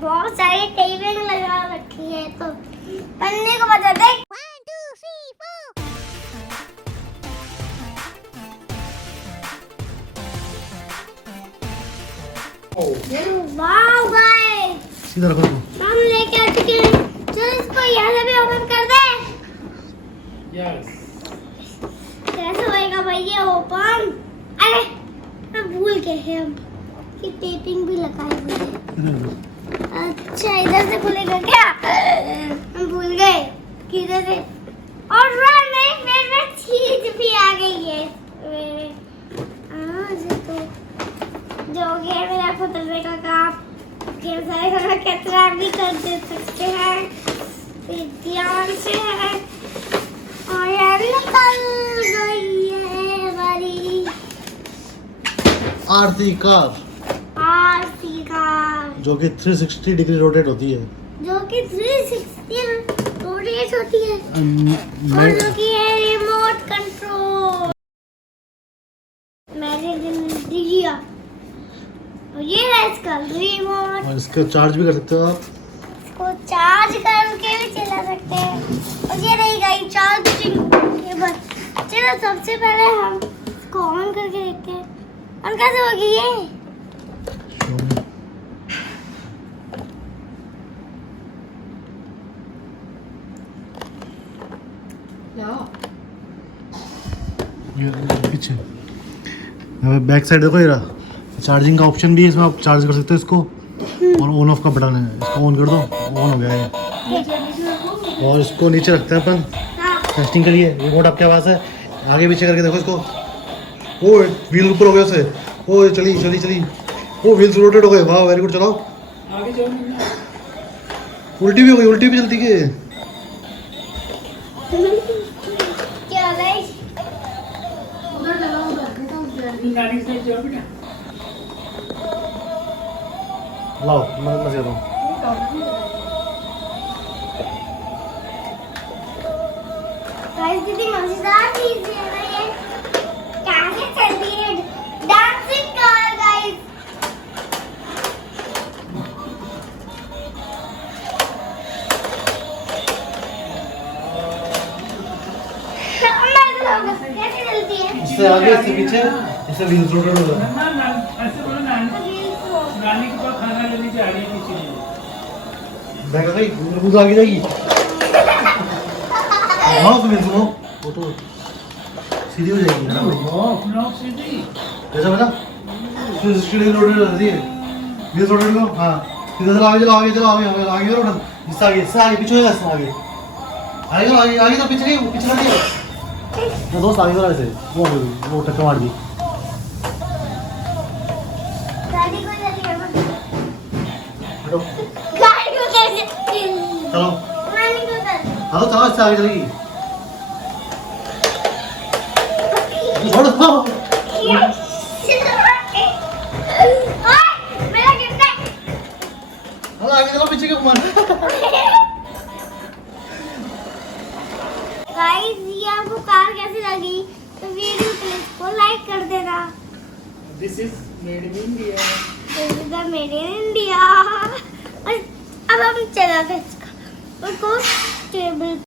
बहुत सारी टेपिंग लगा रखी है तो पन्ने को बता दे। 1 2 3 4 वाओ गाइस सीधा रखो हम लेके आ चुके हैं। चल इसको यहाँ से भी ओपन कर दे। यस कैसे होएगा भाई ये ओपन? अरे हम भूल गए हैं हम कि टेपिंग भी लगाई हुई है। अच्छा इधर से खुलेगा क्या? हम भूल गए कि इधर से। और नहीं मेरे चीज भी आ गई है। तो जो गया मेरा खुदरने का काम ढेर सारे घर में कचरा भी कर दे सकते हैं। ध्यान से है और यार निकल गई है हमारी आरती कार जो कि 360 डिग्री रोटेट होती है, जो कि 360 रोटेट होती है और जो कि है रिमोट कंट्रोल। मैंने दिया और ये है इसका रिमोट। और इसका चार्ज भी कर सकते हो आप। इसको चार्ज करके भी चला सकते हैं और ये रही गई चार्जिंग केबल। चलो सबसे पहले हम इसको ऑन करके देखते हैं ऑन कैसे होगी ये। ये पीछे बैक साइड देखो, ये रहा चार्जिंग का ऑप्शन भी है इसमें, आप चार्ज कर सकते हो इसको। और ऑन ऑफ का बटन है, इसको ऑन कर दो, ऑन हो गया है। और इसको नीचे रखते हैं अपन टेस्टिंग के लिए। रिमोट आपके पास है, आगे पीछे करके देखो इसको। ओ व्हील ऊपर हो गया उसे, ओ चली चली चली, ओ व्हील्स रोटेट हो गए, वाह वेरी गुड। चलाओ आगे जाओ ना। उल्टी भी हो गई, उल्टी भी चलती है। क्या गाइस उधर लगाओ, उधर गाड़ी से जाओ बेटा। लाओ मैं मजे दो। गाइस दीदी मजेदार चीज है ना ये। कैसे चलती है डांसिंग कार गाइस। कैसे चलती है? इससे आगे इससे पीछे, इससे व्हील्स रोटेट हो गए। ना ना ऐसे बोलो ना, गाड़ी के पास खाना लेने से आगे पीछे देखो भाई बिल्कुल आगे जाएगी। हाँ तुम सुनो, वो तो सीधी हो जाएगी ना। अपना सीधी जैसा बना स्टूडियो रोटेट हो रही है, व्हील्स रोटेट लो। हाँ सीधा चलो, आगे चलो, आगे चलो, आगे आगे आगे करो बटन, इससे आगे, इससे आगे पीछे होगा, इससे आगे आगे चलो, आगे आगे तो पीछे नहीं, पीछे लग गया ना दोस्त, आगे करो ऐसे। वो टक्कर मार दी। गाड़ी को जल्दी कर हटो गाड़ी को कैसे चलो, गाड़ी को कर हाँ तो चलो, इससे आगे चलेगी। छोड़ दो। मेरा गिरता है। चलो आगे चलो, पीछे क्यों मार। गाइस ये आपको कार कैसी लगी तो वीडियो को लाइक कर देना। This is made in India. This is the made in India. अब हम चलाते हैं इसका। उसको टेबल